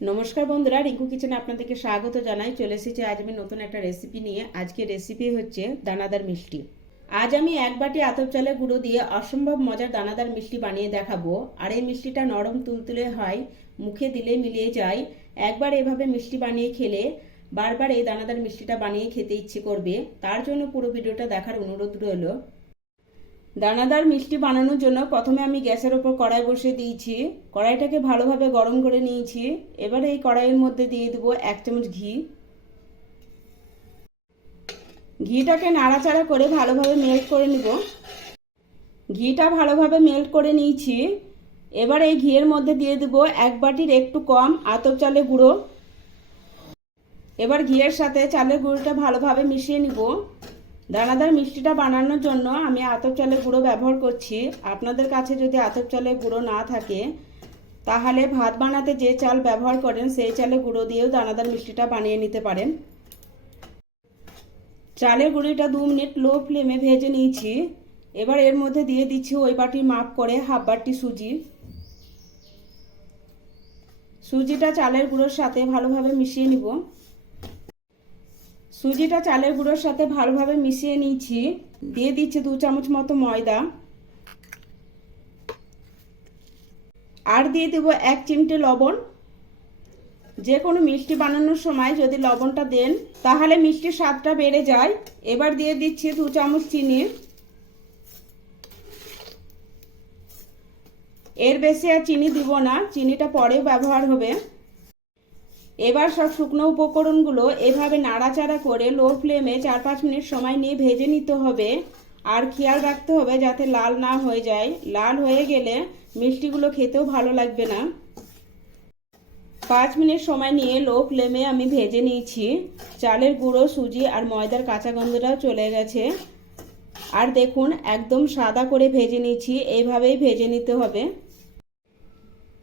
নমস্কার বন্ধুরা, রিঙ্কু কিচেনে আপনাদেরকে স্বাগত জানাই। চলে এসেছি আজ আমি নতুন একটা রেসিপি নিয়ে। আজকে রেসিপি হচ্ছে দানাদার মিষ্টি। আজ আমি এক বাটি আতপ চালের গুঁড়ো দিয়ে অসম্ভব মজার দানাদার মিষ্টি বানিয়ে দেখাবো। আর এই মিষ্টিটা নরম তুলতুলে হয়, মুখে দিলে মিলিয়ে যায়। একবার এভাবে মিষ্টি বানিয়ে খেলে বারবার এই দানাদার মিষ্টিটা বানিয়ে খেতে ইচ্ছে করবে। তার জন্য পুরো ভিডিওটা দেখার অনুরোধ রইল। দানাদার মিষ্টি বানানোর জন্য প্রথমে আমি গ্যাসের ওপর কড়াই বসিয়ে দিয়েছি। কড়াইটাকে ভালোভাবে গরম করে নিয়েছি। এবার এই কড়াইয়ের মধ্যে দিয়ে দেবো এক চামচ ঘি। ঘিটাকে নাড়াচাড়া করে ভালোভাবে মেল্ট করে নিব। ঘিটা ভালোভাবে মেল্ট করে নিয়েছি। এবার এই ঘিয়ের মধ্যে দিয়ে দেবো এক বাটির একটু কম আতপ চালের গুঁড়ো। এবার ঘিয়ের সাথে চালের গুঁড়োটা ভালোভাবে মিশিয়ে নিব। দানাদার মিষ্টিটা বানানোর জন্য আমি আতপ চালের গুঁড়ো ব্যবহার করছি। আপনাদের কাছে যদি আতপ চালের গুঁড়ো না থাকে, তাহলে ভাত বানাতে যে চাল ব্যবহার করেন, সেই চালের গুঁড়ো দিয়েও দানাদার মিষ্টিটা বানিয়ে নিতে পারেন। চালের গুঁড়িটা দু মিনিট লো ফ্লেমে ভেজে নিয়েছি। এবার এর মধ্যে দিয়ে দিচ্ছি ওই বাটি মাপ করে হাফ বাটি সুজি। সুজিটা চালের গুঁড়োর সাথে ভালোভাবে মিশিয়ে নিব। সুজিটা চালের গুঁড়োর সাথে ভালোভাবে মিশিয়ে নিয়েছি। দিয়ে দিচ্ছি দু চামচ মতো ময়দা। আর দিয়ে দেবো এক চিমটে লবণ। যে কোনো মিষ্টি বানানোর সময় যদি লবণটা দেন, তাহলে মিষ্টির স্বাদটা বেড়ে যায়। এবার দিয়ে দিচ্ছি দু চামচ চিনি। এর বেশি আর চিনি দিব না, চিনিটা পরেও ব্যবহার হবে। এবার সব শুকনো উপকরণগুলো এভাবে নাড়াচাড়া করে লো ফ্লেমে চার পাঁচ মিনিট সময় নিয়ে ভেজে নিতে হবে। আর খেয়াল রাখতে হবে যাতে লাল না হয়ে যায়। লাল হয়ে গেলে মিষ্টিগুলো খেতেও ভালো লাগবে না। পাঁচ মিনিট সময় নিয়ে লো ফ্লেমে আমি ভেজে নিয়েছি। চালের গুঁড়ো, সুজি আর ময়দার কাঁচা গন্ধটাও চলে গেছে। আর দেখুন, একদম সাদা করে ভেজে নিয়েছি। এইভাবেই ভেজে নিতে হবে।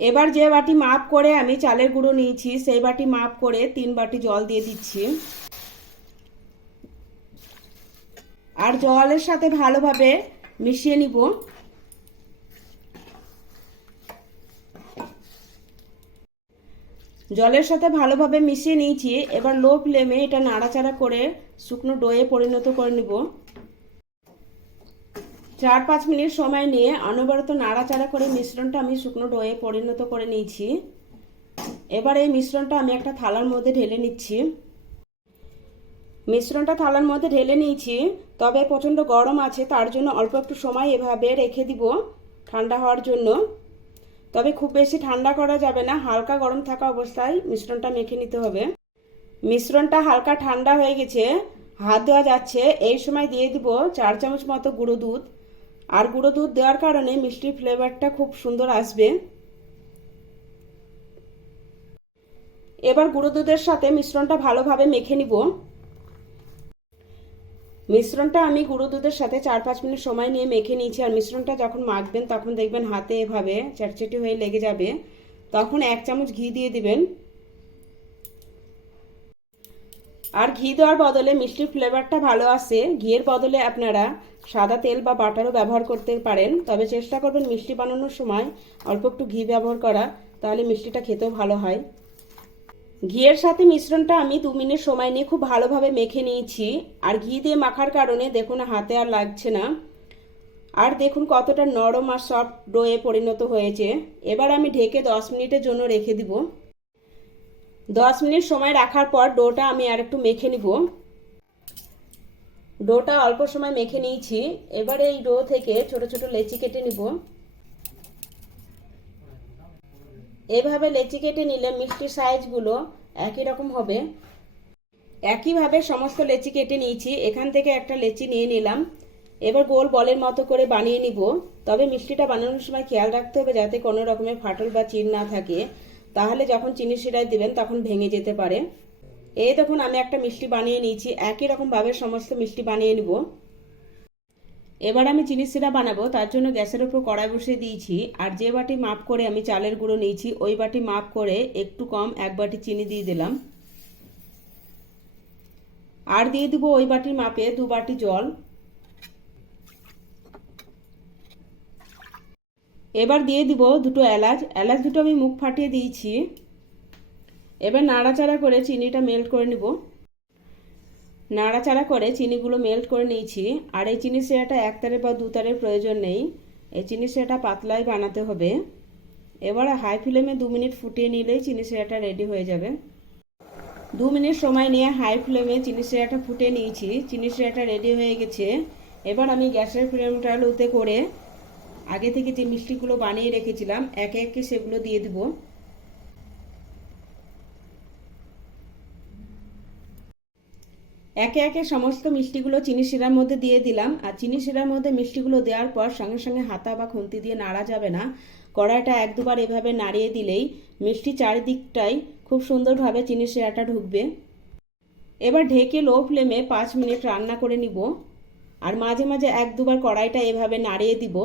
এবার যে বাটি মাপ করে আমি চালের গুঁড়ো নিয়েছি, সেই বাটি মাপ করে তিন বাটি জল দিয়ে দিচ্ছি। আর জলের সাথে ভালোভাবে মিশিয়ে নিব। জলের সাথে ভালোভাবে মিশিয়ে নিয়েছি। এবার লো ফ্লেমে এটা নাড়াচাড়া করে শুকনো ডোয়ে পরিণত করে নিব। চার পাঁচ মিনিট সময় নিয়ে অনবরত নাড়াচাড়া করে মিশ্রণটা আমি শুকনো ডোয়ে পরিণত করে নিয়েছি। এবার এই মিশ্রণটা আমি একটা থালার মধ্যে ঢেলে নিচ্ছি। মিশ্রণটা থালার মধ্যে ঢেলে নিয়েছি, তবে প্রচণ্ড গরম আছে, তার জন্য অল্প একটু সময় এভাবে রেখে দিব ঠান্ডা হওয়ার জন্য। তবে খুব বেশি ঠান্ডা করা যাবে না, হালকা গরম থাকা অবস্থায় মিশ্রণটা মেখে নিতে হবে। মিশ্রণটা হালকা ঠান্ডা হয়ে গেছে, হাত দেওয়া যাচ্ছে, এই সময় দিয়ে দিব চার চামচ মতো গুঁড়ো দুধ। আর গুঁড়ো দুধ দেওয়ার কারণে মিষ্টির ফ্লেভারটা খুব সুন্দর আসবে। এবার গুঁড়ো দুধের সাথে মিশ্রণটা ভালোভাবে মেখে নিব। মিশ্রণটা আমি গুঁড়ো দুধের সাথে চার পাঁচ মিনিট সময় নিয়ে মেখে নিয়েছি আর মিশ্রণটা যখন মাখবেন তখন দেখবেন হাতে এভাবে চ্যাটচেটি হয়ে লেগে যাবে। তখন এক চামচ ঘি দিয়ে দিবেন। আর ঘি দেওয়ার বদলে মিষ্টির ফ্লেভারটা ভালো আসে। ঘিয়ের বদলে আপনারা সাদা তেল বা বাটারও ব্যবহার করতে পারেন, তবে চেষ্টা করবেন মিষ্টি বানানোর সময় অল্প একটু ঘি ব্যবহার করা, তাহলে মিষ্টিটা খেতেও ভালো হয়। ঘিয়ের সাথে মিশ্রণটা আমি দু মিনিট সময় নিয়ে খুব ভালোভাবে মেখে নিয়েছি। আর ঘি দিয়ে মাখার কারণে দেখুন হাতে আর লাগছে না। আর দেখুন কতটা নরম আর সফট ডোয়ে পরিণত হয়েছে। এবার আমি ঢেকে দশ মিনিটের জন্য রেখে দিব। দশ মিনিট সময় রাখার পর ডোটা আমি আর একটু মেখে নিব। ডোটা অল্প সময় মেখে নিয়েছি। এবার এই ডো থেকে ছোট ছোট লেচি কেটে নিব। এভাবে লেচি কেটে নিলে মিষ্টির সাইজগুলো একই রকম হবে। একইভাবে সমস্ত লেচি কেটে নিয়েছি। এখান থেকে একটা লেচি নিয়ে নিলাম। এবার গোল বলের মতো করে বানিয়ে নিব। তবে মিষ্টিটা বানানোর সময় খেয়াল রাখতে হবে যাতে কোনো রকমের ফাটল বা চিন না থাকে। তাহলে যখন চিনি শিরায় দিবেন, তখন ভেঙে যেতে পারে। এই দেখুন, আমি একটা মিষ্টি বানিয়ে নিয়েছি। একই রকমভাবে সমস্ত মিষ্টি বানিয়ে নিব। এবার আমি চিনি সিরা বানাবো, তার জন্য গ্যাসের উপর কড়াই বসিয়ে দিয়েছি। আর যে বাটি মাপ করে আমি চালের গুঁড়ো নিয়েছি, ওই বাটি মাপ করে একটু কম এক বাটি চিনি দিয়ে দিলাম। আর দিয়ে দিব ওই বাটির মাপে দু বাটি জল। এবার দিয়ে দিব দুটো এলাচ। এলাচ দুটো আমি মুখ ফাটিয়ে দিয়েছি। এবার নাড়াচাড়া করে চিনিটা মেল্ট করে নিব। নাড়াচাড়া করে চিনিগুলো মেল্ট করে নিয়েছি। আর এই চিনি শিরাটা এক তারের বা দু তারের প্রয়োজন নেই। এই চিনি শিরাটা পাতলাই বানাতে হবে। এবার হাই ফ্লেমে দু মিনিট ফুটিয়ে নিলেই চিনি শিরাটা রেডি হয়ে যাবে। দু মিনিট সময় নিয়ে হাই ফ্লেমে চিনি শিরাটা ফুটে নিয়েছি। চিনি শিরাটা রেডি হয়ে গেছে। এবার আমি গ্যাসের ফ্লেমটা লোতে করে আগে থেকে যে মিষ্টিগুলো বানিয়ে রেখেছিলাম, একে একে সেগুলো দিয়ে দিব। একে একে সমস্ত মিষ্টিগুলো চিনি শিরার মধ্যে দিয়ে দিলাম। আর চিনি শিরার মধ্যে মিষ্টিগুলো দেওয়ার পর সঙ্গে সঙ্গে হাতা বা খুন্তি দিয়ে নাড়া যাবে না। কড়াইটা এক দুবার এভাবে নাড়িয়ে দিলেই মিষ্টি চারিদিকটাই খুব সুন্দরভাবে চিনি শিরাটা ঢুকবে। এবার ঢেকে লো ফ্লেমে পাঁচ মিনিট রান্না করে নিব। আর মাঝে মাঝে এক দুবার কড়াইটা এভাবে নাড়িয়ে দিব,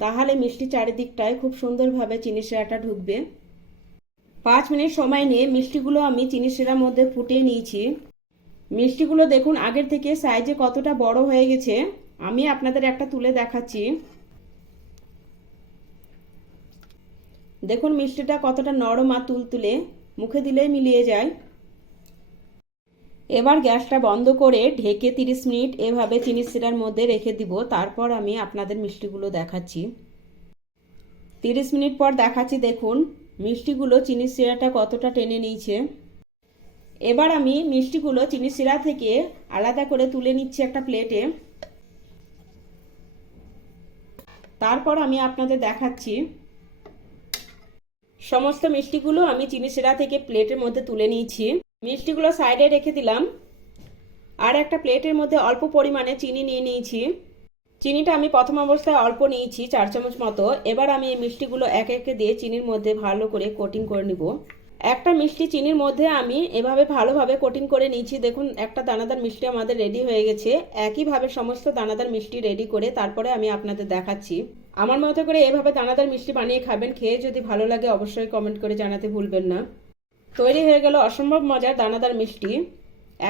তাহলে মিষ্টি চারিদিকটায় খুব সুন্দরভাবে চিনি শিরাটা ঢুকবে। পাঁচ মিনিট সময় নিয়ে মিষ্টিগুলো আমি চিনি শিরার মধ্যে ফুটিয়ে নিয়েছি। মিষ্টিগুলো দেখুন, আগের থেকে সাইজে কতটা বড় হয়ে গেছে। আমি আপনাদের একটা তুলে দেখাচ্ছি। দেখুন, মিষ্টিটা কতটা নরম আর তুলতুলে। মুখে দিলেই মিলিয়ে যায়। এবার গ্যাসটা বন্ধ করে ঢেকে তিরিশ মিনিট এভাবে চিনি শিরার মধ্যে রেখে দিব। তারপর আমি আপনাদের মিষ্টিগুলো দেখাচ্ছি। তিরিশ মিনিট পর দেখাচ্ছি, দেখুন, মিষ্টিগুলো চিনি শিরাটা কতটা টেনে নিয়েছে। এবার আমি মিষ্টিগুলো চিনি শিরা থেকে আলাদা করে তুলে নিচ্ছি একটা প্লেটে তারপর আমি আপনাদের দেখাচ্ছি। সমস্ত মিষ্টিগুলো আমি চিনি শিরা থেকে প্লেটের মধ্যে তুলে নিয়েছি। মিষ্টিগুলো সাইডে রেখে দিলাম। আর একটা প্লেটের মধ্যে অল্প পরিমাণে চিনি নিয়ে নিয়েছি। চিনিটা আমি প্রথম অবস্থায় অল্প নিয়েছি, চার চামচ মতো। এবার আমি এই মিষ্টিগুলো এক একে দিয়ে চিনির মধ্যে ভালো করে কোটিং করে নিব। একটা মিষ্টি চিনির মধ্যে আমি এভাবে ভালোভাবে কোটিং করে নিয়েছি। দেখুন, একটা দানাদার মিষ্টি আমাদের রেডি হয়ে গেছে। একইভাবে সমস্ত দানাদার মিষ্টি রেডি করে তারপরে আমি আপনাদের দেখাচ্ছি। আমার মতো করে এভাবে দানাদার মিষ্টি বানিয়ে খাবেন, খেয়ে যদি ভালো লাগে অবশ্যই কমেন্ট করে জানাতে ভুলবেন না। তৈরি হয়ে গেল অসম্ভব মজার দানাদার মিষ্টি।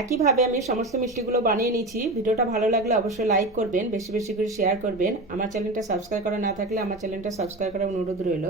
একইভাবে আমি সমস্ত মিষ্টিগুলো বানিয়ে নিয়েছি। ভিডিওটা ভালো লাগলে অবশ্যই লাইক করবেন, বেশি বেশি করে শেয়ার করবেন। আমার চ্যানেলটা সাবস্ক্রাইব করা না থাকলে আমার চ্যানেলটা সাবস্ক্রাইব করার অনুরোধ রইল।